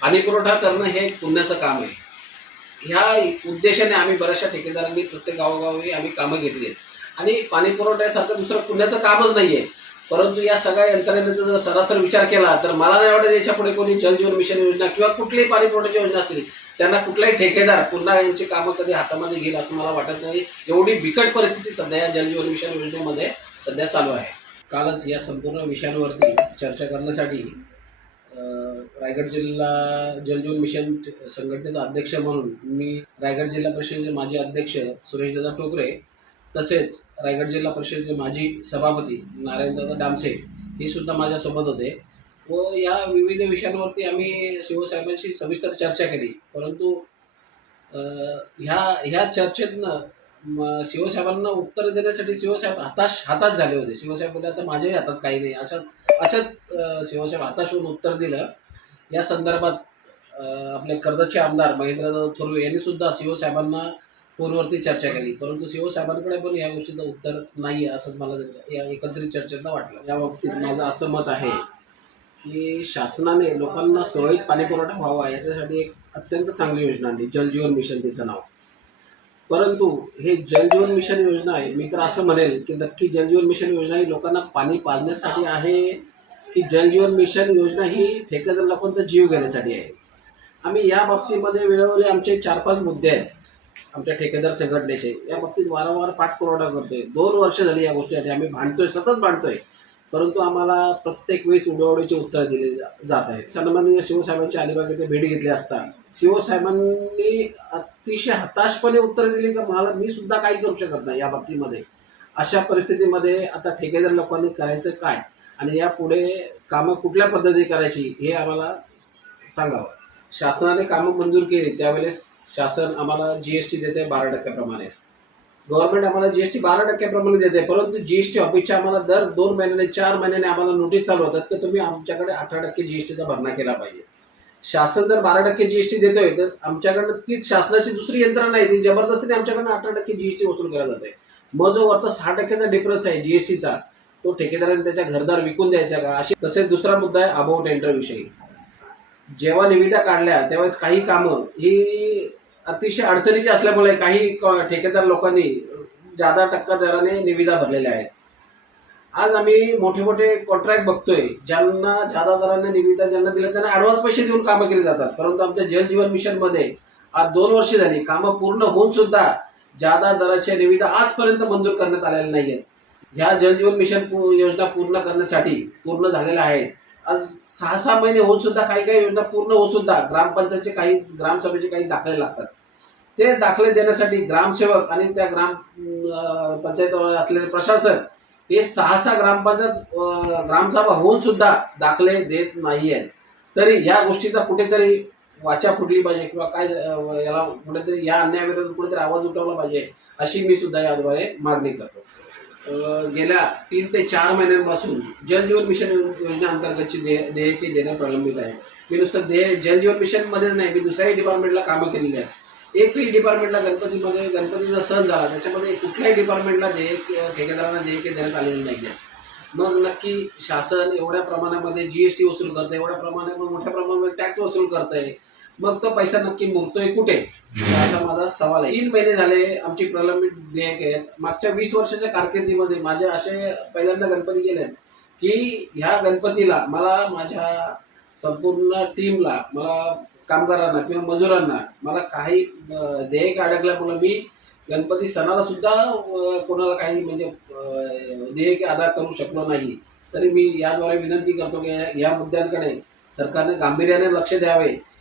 पाणी पुरवठा करणं हे एक पुण्याचं काम आहे. ह्या उद्देशाने आम्ही बऱ्याचशा ठेकेदारांनी प्रत्येक गावोगावी आम्ही कामं घेतली आहेत. आणि पाणी पुरवठ्यासारखं दुसरं पुण्याचं कामच नाही आहे परंतु या सगळ्या यंत्रणेचा जर सरासर विचार केला तर मला नाही वाटत याच्यापुढे कोणी जलजीवन मिशन योजना किंवा कुठलीही पाणी पुरवठ्याची योजना असतील त्यांना कुठलाही ठेकेदार पुन्हा यांची कामं कधी हातामध्ये घेईल असं मला वाटत नाही. एवढी बिकट परिस्थिती सध्या या जलजीवन मिशन योजनेमध्ये सध्या चालू आहे. कालच या संपूर्ण विषयांवरती चर्चा करण्यासाठी रायगड जिल्हा जलजीवन मिशन संघटनेचा अध्यक्ष म्हणून मी रायगड जिल्हा परिषदेचे माजी अध्यक्ष सुरेशदादा टोकरे तसेच रायगड जिल्हा परिषदेचे माजी सभापती नारायणदादा डामसे हे सुद्धा माझ्यासोबत होते. व या विविध विषयांवरती आम्ही शिवसाहेबांशी सविस्तर चर्चा केली. परंतु ह्या ह्या चर्चेतनं शिवसाहेबांना उत्तर देण्यासाठी शिवसाहेब हताश हताश झाले होते. शिवसाहेब बोलले आता माझ्याही हातात काही नाही. अशा अशाच अं, शिवसाहेब उत्तर दिलं. या संदर्भात आपले कर्जतचे आमदार महेंद्र थोरवे यांनी सुद्धा शिवसाहेबांना फोनवरती चर्चा केली. परंतु शिवसाहेबांकडे पण या गोष्टीचं उत्तर नाही आहे असं मला या एकत्रित चर्चेनं वाटलं. या बाबतीत माझं असं मत आहे की शासनाने लोकांना सुरळीत पाणी पुरवठा व्हावा याच्यासाठी एक अत्यंत चांगली योजना आणली. जलजीवन मिशन तिचं नाव. परंतु हे जलजीवन मिशन योजना आहे. मी तर असं म्हणेल की नक्की जलजीवन मिशन योजना ही लोकांना पाणी पाजण्यासाठी आहे की जलजीवन मिशन योजना ही ठेकेदार लोकांचा जीव घेण्यासाठी आहे. आम्ही या बाबतीमध्ये वेळोवेळी आमचे चार पाच मुद्दे आहेत. आमच्या ठेकेदार संघटनेचे. या बाबतीत वारंवार पाठपुरवठा करतोय. दोन वर्ष झाली या गोष्टीसाठी आम्ही भांडतोय सतत भांडतोय. परंतु आम्हाला प्रत्येक वेळेस उडवडीची उत्तरं दिली जात आहेत. सन्माननीय शिवसाहेबांची अलिबाग येथे भेट घेतली असता शिवसाहेबांनी अतिशय हताशपणे उत्तर दिली का मला मी सुद्धा काही करू शकत नाही या बाबतीमध्ये. अशा परिस्थितीमध्ये आता ठेकेदार लोकांनी करायचं काय? आणि यापुढे कामं कुठल्या पद्धतीने करायची हे आम्हाला सांगावं. शासनाने कामं मंजूर केली त्यावेळेस शासन आम्हाला जी एस टी देते बारा टक्क्याप्रमाणे. गव्हर्नमेंट आम्हाला जी एस टी बारा टक्क्याप्रमाणे देते परंतु जी एस टी ऑफिसच्या आम्हाला दर दोन महिन्याने चार महिन्याने आम्हाला नोटीस चालू होतात की तुम्ही आमच्याकडे अठरा टक्के जी एस भरणा केला पाहिजे. शासन जर बारा टक्के जी एस टी देतोय तर आमच्याकडनं तीच शासनाची दुसरी यंत्रणा आहे ती जबरदस्तीने आमच्याकडनं अठरा टक्के जी एस टी वसूल केला जाते मग जो वरचा सहा टक्क्याचा डिफरन्स आहे जी एस तो ठेकेदाराने त्याच्या घरदार विकून द्यायचा का? अशी तसेच दुसरा मुद्दा आहे अबाउट टेंडर विषयी. जेव्हा निविदा काढल्या तेव्हाच काही कामं ही अतिशय अडचणीचे असल्यामुळे काही क- ठेकेदार लोकांनी जादा टक्का दराने निविदा भरलेल्या आहेत. आज आम्ही मोठे मोठे कॉन्ट्रॅक्ट बघतोय ज्यांना जादा दराने निविदा ज्यांना दिल्या त्यांना ॲडव्हान्स पैसे देऊन कामं केली जातात. परंतु आमच्या जल जीवन मिशनमध्ये आज दोन वर्ष झाली कामं पूर्ण होऊन सुद्धा जादा दराच्या निविदा आजपर्यंत मंजूर करण्यात आलेल्या नाही आहेत ह्या जलजीवन मिशन योजना पूर्ण करण्यासाठी पूर्ण झालेल्या आहेत. आज सहा सहा महिने होऊन सुद्धा काही काही योजना पूर्ण होऊन सुद्धा ग्रामपंचायतचे काही ग्रामसभेचे काही दाखले लागतात. ते दाखले देण्यासाठी ग्रामसेवक आणि त्या ग्राम पंचायत असलेले प्रशासन हे सहा सहा ग्रामपंचायत ग्रामसभा होऊन सुद्धा दाखले देत नाही आहेत तरी या गोष्टीचा कुठेतरी वाचा फुटली पाहिजे किंवा काय याला कुठेतरी या अन्यायाविरोधात कुठेतरी आवाज उठवला पाहिजे अशी मी सुद्धा याद्वारे मागणी करतो. गेल्या तीन ते चार महिन्यांपासून जलजीवन मिशन योजनेअंतर्गतची दे देयके देणं प्रलंबित आहे. मी नुसतं देय जलजीवन मिशनमध्येच नाही मी दुसऱ्याही डिपार्टमेंटला कामं केलेली आहेत. एकही डिपार्टमेंटला गणपतीमध्ये गणपतीचा सण झाला त्याच्यामध्ये कुठल्याही डिपार्टमेंटला देयक ठेकेदारांना देयके देण्यात आलेली नाही आहे मग नक्की शासन एवढ्या प्रमाणामध्ये जी एस टी वसूल करतं एवढ्या प्रमाणामध्ये मोठ्या प्रमाणामध्ये टॅक्स वसूल करतंय. मग तो पैसा नक्की मुरतोय कुठे? असा माझा सवाल आहे. तीन महिने झाले आमची प्रलंबित देयक आहेत मागच्या वीस वर्षाच्या कारकिर्दीमध्ये माझे असे पहिल्यांदा गणपती गेले की ह्या गणपतीला मला माझ्या संपूर्ण टीमला मला कामगारांना किंवा मजुरांना मला काही देयक अडकल्यामुळे मी गणपती सणाला सुद्धा कोणाला काही म्हणजे देयक अदा करू शकलो नाही. तरी मी याद्वारे विनंती करतो की या- या मुद्द्यांकडे सरकारने गांभीर्याने लक्ष द्यावे.